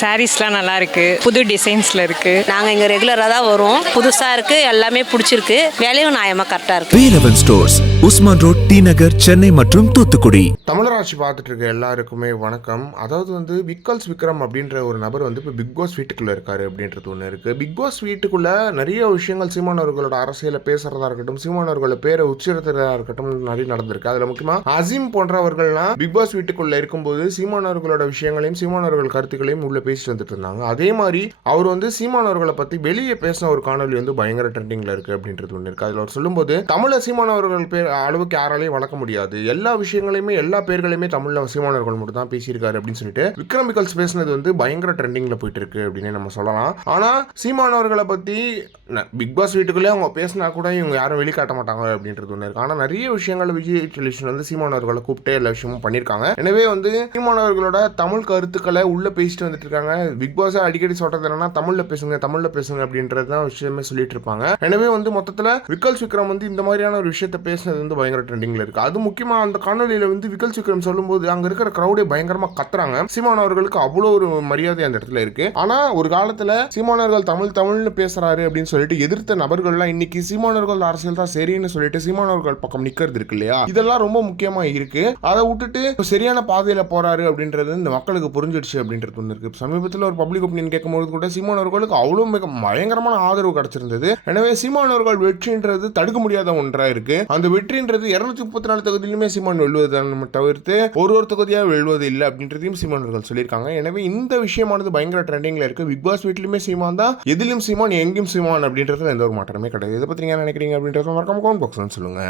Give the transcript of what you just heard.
சாரீஸ்லாம் நல்லா இருக்கு புது டிசைன்ஸ்ல இருக்கு. நாங்கள் இங்கே ரெகுலராக தான் வருவோம் புதுசாக இருக்குது எல்லாமே பிடிச்சிருக்கு. விலையும் நியாயமாக கரெக்டாக இருக்குது Velavan stores Usman road T Nagar Chennai மற்றும் தூத்துக்குடி. தமிழராட்சி பார்த்துட்டு இருக்க எல்லாருக்குமே வணக்கம். அதாவது வந்து விக்கல்ஸ் விக்ரம் அப்படின்ற ஒரு நபர் வந்து இப்போ பிக் பாஸ் வீட்டுக்குள்ளே இருக்காரு அப்படின்றது ஒன்று இருக்குது பிக் பாஸ் வீட்டுக்குள்ளே நிறைய விஷயங்கள் சீமானவர்களோட அரசியலை பேசுகிறதா இருக்கட்டும் சீமானவர்களோட பேரை உச்சரித்ததா இருக்கட்டும் நிறைய நடந்திருக்கு. அதில் முக்கியமாக அசீம் போன்றவர்கள்லாம் பிக் பாஸ் வீட்டுக்குள்ளே இருக்கும்போது சீமானவர்களோட விஷயங்களையும் சீமானவர்கள் கருத்துக்களையும் உள்ளே பேசிட்டு வந்துட்டு இருந்தாங்க. அதே மாதிரி அவர் வந்து சீமானவர்களை பற்றி வெளியே பேசின ஒரு காணொலி வந்து பயங்கர ட்ரெண்டிங்கில் இருக்குது அப்படின்றது ஒன்று இருக்குது அதில் அவர் சொல்லும்போது தமிழ சீமானவர்கள் பேர் அளவுக்கு யாராலையும் வளர்க்க முடியாது. எல்லா விஷயங்களையுமே எல்லா பேர்களையுமே தமிழ்ல சீமானவர்கள் மட்டும் தான் பேசியிருக்காரு அப்படின்னு சொல்லிட்டு விக்ரம் பேசினது வந்து பயங்கர ட்ரெண்டிங்ல போயிட்டு இருக்கு அப்படின்னு நம்ம சொல்லலாம். ஆனா சீமானவர்களை பத்தி பிக் பாஸ் வீட்டுக்குள்ளே அவங்க பேசினா கூட இவங்க யாரும் வெளிக்காட்ட மாட்டாங்க அப்படின்றது ஒன்று இருக்கு. ஆனா நிறைய விஷயங்கள் விஜய் டெலிவிஷன் வந்து சீமானவர்களை கூப்பிட்டு எல்லா விஷயமும் பண்ணியிருக்காங்க. எனவே வந்து சீமானவர்களோட தமிழ் கருத்துக்களை உள்ள பேசிட்டு வந்துட்டு இருக்காங்க. பிக் பாஸ் அடிக்கடி சொல்றது என்னன்னா தமிழ்ல பேசுங்க தமிழ்ல பேசுங்க அப்படின்றது தான் விஷயமே சொல்லிட்டு இருப்பாங்க எனவே வந்து மொத்தத்துல விக்கல் விக்ரம் வந்து இந்த மாதிரியான ஒரு விஷயத்த பேசினது வந்து பயங்கர ட்ரெண்டிங்ல இருக்கு. அது முக்கியமா அந்த காணொலியில வந்து விக்கல் விக்ரம் சொல்லும்போது அங்க இருக்கிற கிரௌடே பயங்கரமா கத்துறாங்க. சீமானவர்களுக்கு அவ்வளோ ஒரு மரியாதை அந்த இடத்துல இருக்கு. ஆனா ஒரு காலத்துல சீமானவர்கள் தமிழ் தமிழ்னு பேசுறாரு அப்படின்னு சொல்லிட்டு எதிர்த்த நபர்கள்லாம் இன்னைக்கு சீமானவர்கள் அரசியல் தான் சரின்னு சொல்லிட்டு சீமானவர்கள் பக்கம் நிக்கிறது இருக்கு இல்லையா? இதெல்லாம் ரொம்ப முக்கியமா இருக்கு. அதை விட்டுட்டு சரியான பாதையில போறாரு அப்படின்றது இந்த மக்களுக்கு புரிஞ்சிடுச்சு அப்படின்றது ஒன்று இருக்கு. சமீபத்தில் ஒரு பப்ளிக் ஒப்பீனியன் கேட்கும்போது கூட சீமானவர்களுக்கு அவ்வளோ மிக பயங்கரமான ஆதரவு கிடைச்சிருந்தது. எனவே சீமானவர்கள் வெற்றின்றது தடுக்க முடியாத ஒன்றா இருக்கு. அந்த வெற்றின்றது இருநூத்தி முப்பத்தி நாலு தொகுதியிலுமே சீமான் வெல்வது தவிர்த்து ஒரு ஒரு தொகுதியாக வெல்வது இல்லை அப்படின்றதையும் சீமானவர்கள் சொல்லியிருக்காங்க. எனவே இந்த விஷயமானது பயங்கர ட்ரெண்டிங்ல இருக்கு. பிக் பாஸ் வீட்லயுமே சீமான் தான். எதிலும் சீமான் எங்கேயும் சீமான் அப்படின்றது எந்த ஒரு மாற்றமே கிடையாது. இதை பத்தி நீங்க என்ன நினைக்கிறீங்க அப்படின்றத மறக்காம கமெண்ட் பாக்ஸ் சொல்லுங்க.